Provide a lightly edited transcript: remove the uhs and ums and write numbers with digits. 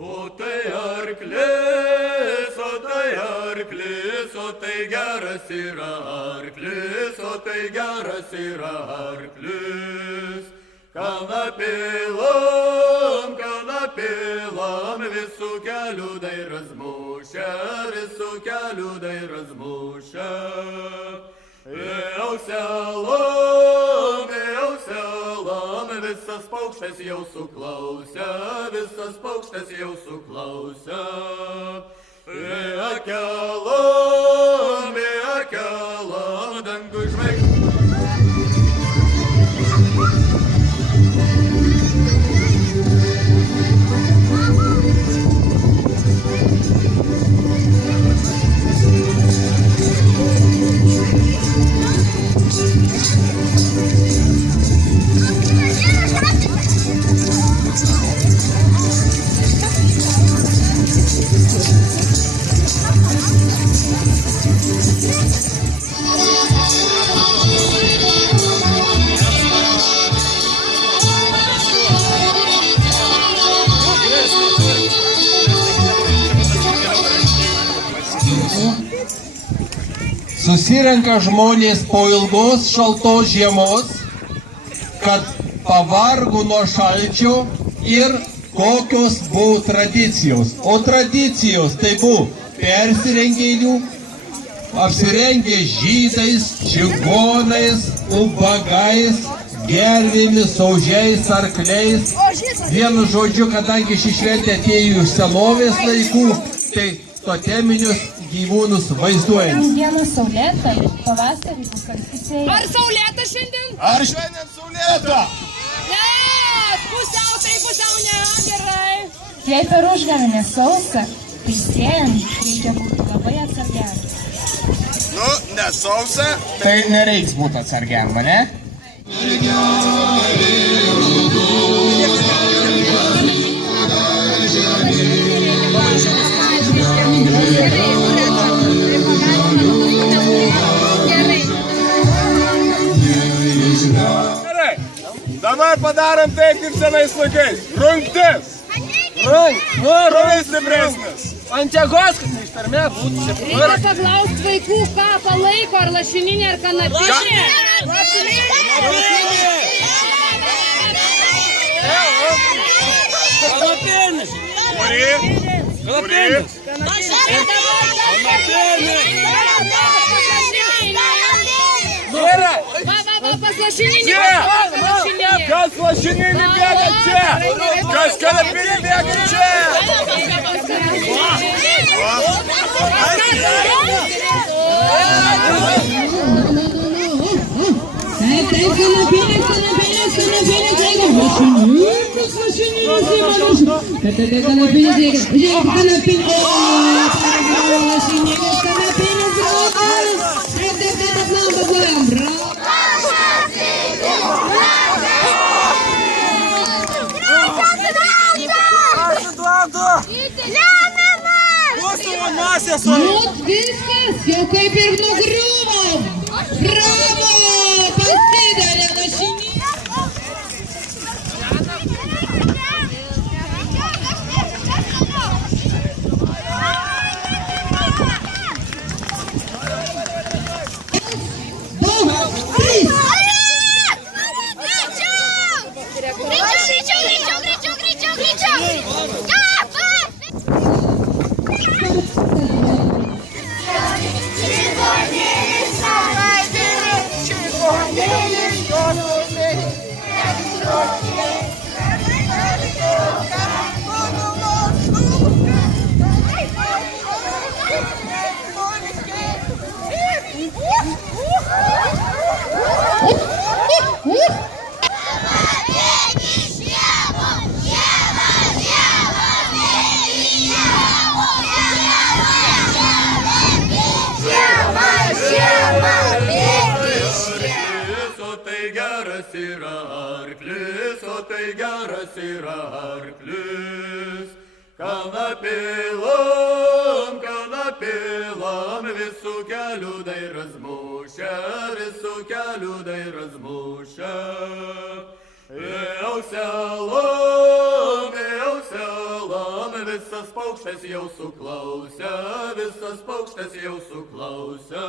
O tai arklis, o tai arklis, o tai geras yra arklis, o tai geras yra arklis. Kanapėlam, visų kelių dairas mušia, visų kelių dairas mušia. Jau selam, visas paukštas jau suklausė, visas paukštas jau suklausė. Akelam, dangų žvaigždė. Susirenka žmonės po ilgos šaltos žiemos, kad pavargo nuo šalčio ir kokios buvo tradicijos. O tradicijos tai buvo persirengėlių, apsirengę žydais, čigonais, ubagais, gervėmis, ožiais, arkliais. Vienu žodžiu, kadangi ši šventė atėjo iš senovės laikų, tai toteminius gyvūnus vaizduojant. Diena saulėta, pavasarį bus karstysėjai. Ar saulėta šiandien? Ar šiandien saulėta? Ne, pusiau tai pusiau ne, gerai. Jei per užgavėnę sausa, tai sėjant reikia būti labai atsargiam. Nu, nesausa. Tai nereiks būti atsargiam, ne? Gerai, dabar padarom taip kaip senais laikais. Rungtis. Kuris stipresnis? Ant jėgos, kad neištarmė būtų. Reikia paklausti vaikų, ką palaiko, ar lašininė, ar kanapinė. Kanapinis. Kuri? Gerai. Pas lašininį. Kas lašininį bėga čia? Kas kanapinį bėga čia? Viskas, jau kaip ir nugriuvom. Bravo, pasidalė lašinį. Geras yra arklis, kanapėlam, visų kelių dairas mušia, visų kelių dairas mušia. Jau selam, visas paukštas jau suklausė, visas paukštas jau suklausė.